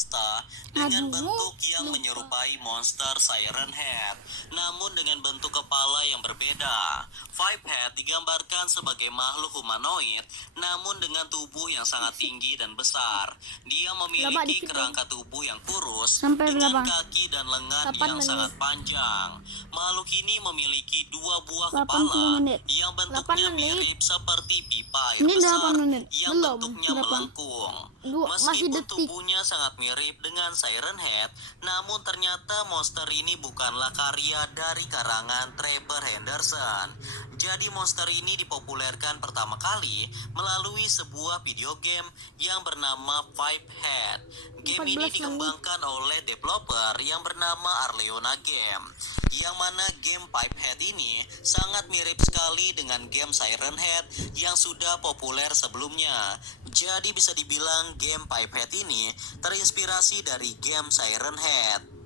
raksasa dengan bentuk yang menyerupai monster Siren Head, namun dengan bentuk kepala yang berbeda. Five Head digambarkan sebagai makhluk humanoid, namun dengan tubuh yang sangat tinggi dan besar. Dia memiliki kerangka tubuh yang kurus dengan kaki dan lengan yang sangat panjang. Makhluk ini memiliki dua buah kepala yang bentuknya mirip seperti pipa air besar yang bentuknya melengkung. Meskipun tubuhnya sangat mirip dengan Siren Head, namun ternyata monster ini bukanlah karya dari karangan Trevor Henderson. Jadi monster ini dipopulerkan pertama kali melalui sebuah video game yang bernama Five Head. Game ini dikembangkan oleh developer yang bernama Arleona Game, yang mana game Five Head ini sangat mirip sekali dengan game Siren Head yang sudah populer sebelumnya. Jadi bisa dibilang game Five Head ini terinspirasi dari game Siren Head.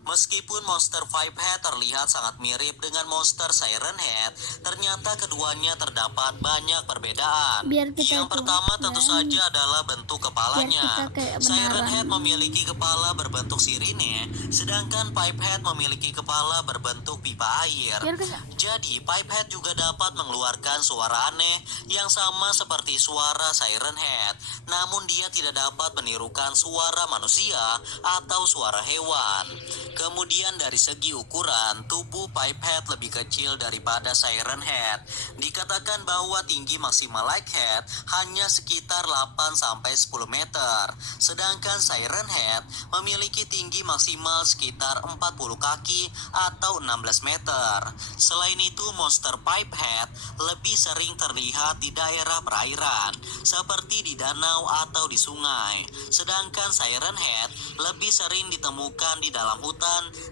Meskipun monster Five Head terlihat sangat mirip dengan monster Siren Head, ternyata keduanya terdapat banyak perbedaan. Yang pertama tentu saja adalah bentuk kepalanya. Siren Head memiliki kepala berbentuk sirine, sedangkan Five Head memiliki kepala berbentuk pipa air. Jadi Five Head juga dapat mengeluarkan suara aneh yang sama seperti suara Siren Head, namun dia tidak dapat menirukan suara manusia atau suara hewan. Kemudian dari segi ukuran, tubuh Five Head lebih kecil daripada Siren Head. Dikatakan bahwa tinggi maksimal Like Head hanya sekitar 8-10 meter. Sedangkan Siren Head memiliki tinggi maksimal sekitar 40 kaki atau 16 meter. Selain itu, monster Five Head lebih sering terlihat di daerah perairan, seperti di danau atau di sungai. Sedangkan Siren Head lebih sering ditemukan di dalam hutan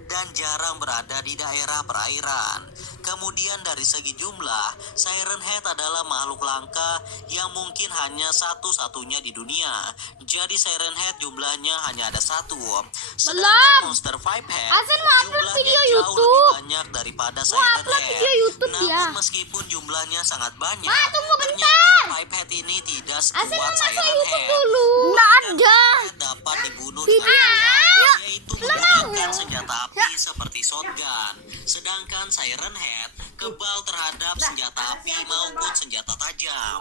dan jarang berada di daerah perairan. Kemudian dari segi jumlah, Siren Head adalah makhluk langka yang mungkin hanya satu-satunya di dunia. Jadi Siren Head jumlahnya hanya ada satu. Sedangkan monster Five Head jumlahnya jauh lebih banyak daripada Siren Head. Namun meskipun jumlahnya sangat banyak, ternyata Five Head ini tidak sekuat Siren Head. Five Head dapat dibunuh dengan mudah, yaitu menggunakan senjata api seperti shotgun. Sedangkan Siren Head kebal terhadap senjata api maupun senjata tajam.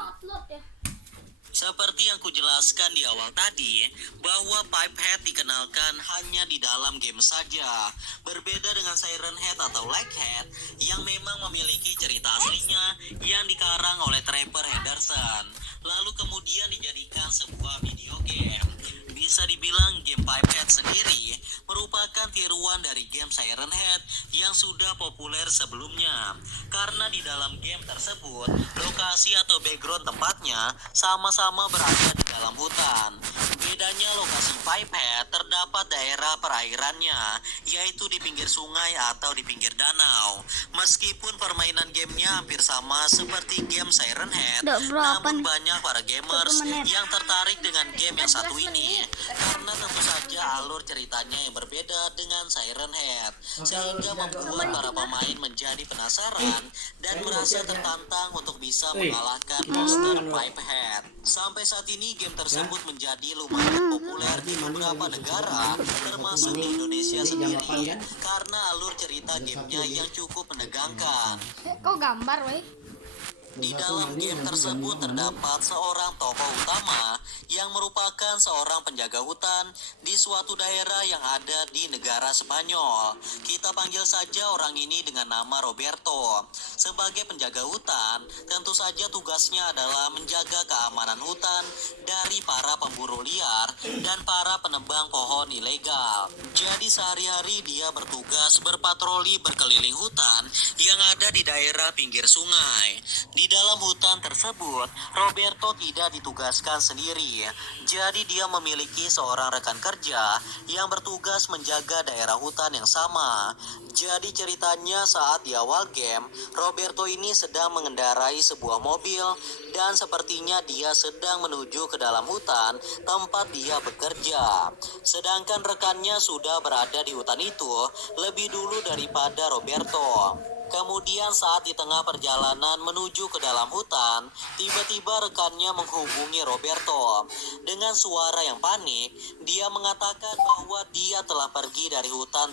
Seperti yang kujelaskan di awal tadi, bahwa Five Head dikenalkan hanya di dalam game saja. Berbeda dengan Siren Head atau Like Head yang memang memiliki cerita aslinya yang dikarang oleh Trevor Henderson, lalu kemudian dijadikan sebuah video game. Bisa dibilang game Five Head sendiri merupakan tiruan dari game Siren Head yang sudah populer sebelumnya. Karena di dalam game tersebut, lokasi atau background tempatnya sama-sama berada di dalam hutan. Bedanya lokasi Five Head terdapat daerah perairannya, yaitu di pinggir sungai atau di pinggir danau. Meskipun permainan gamenya hampir sama seperti game Siren Head, namun banyak para gamers yang tertarik dengan game yang satu ini karena tentu saja alur ceritanya yang berbeda dengan Siren Head, sehingga membuat para pemain menjadi penasaran dan merasa tertantang untuk bisa mengalahkan monster Five Head. Sampai saat ini game tersebut menjadi lumayan populer di beberapa negara, termasuk di Indonesia sendiri, karena alur cerita gamenya yang cukup menegangkan. Kok gambar, weh? Di dalam game tersebut terdapat seorang tokoh utama yang merupakan seorang penjaga hutan di suatu daerah yang ada di negara Spanyol. Kita panggil saja orang ini dengan nama Roberto. Sebagai penjaga hutan, tentu saja tugasnya adalah menjaga keamanan hutan dari para pemburu liar dan para penebang pohon ilegal. Jadi sehari-hari dia bertugas berpatroli berkeliling hutan yang ada di daerah pinggir sungai. Di dalam hutan tersebut, Roberto tidak ditugaskan sendiri. Jadi dia memiliki seorang rekan kerja yang bertugas menjaga daerah hutan yang sama. Jadi ceritanya saat di awal game, Roberto ini sedang mengendarai sebuah mobil dan sepertinya dia sedang menuju ke dalam hutan tempat dia bekerja. Sedangkan rekannya sudah berada di hutan itu lebih dulu daripada Roberto. Kemudian saat di tengah perjalanan menuju ke dalam hutan, tiba-tiba rekannya menghubungi Roberto. Dengan suara yang panik, dia mengatakan bahwa dia telah pergi dari hutan